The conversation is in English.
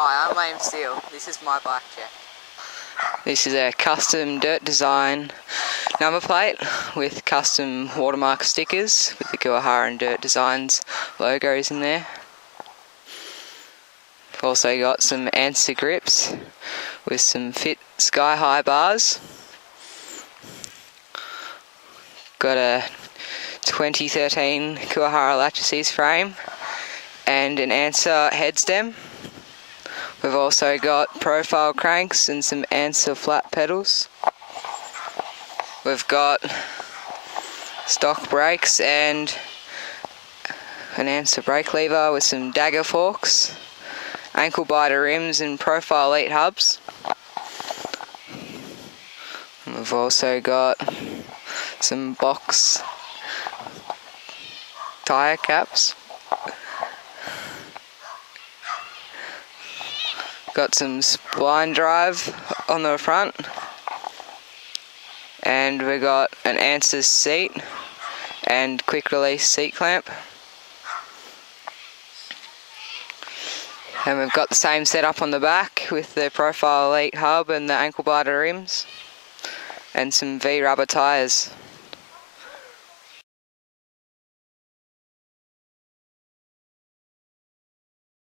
Hi, I'm Liam Steele. This is my bike check. This is a custom dirt design number plate with custom watermark stickers with the Kuwahara and Dirt Designs logos in there. We've also got some answer grips with some fit sky high bars. Got a 2013 Kuwahara Lachesis frame and an answer head stem. We've also got profile cranks and some answer flat pedals. We've got stock brakes and an answer brake lever with some dagger forks, ankle biter rims and profile elite hubs. And we've also got some box tyre caps. Got some spline drive on the front, and we got an answer seat and quick release seat clamp. And we've got the same setup on the back with the profile elite hub and the ankle biter rims and some V rubber tyres.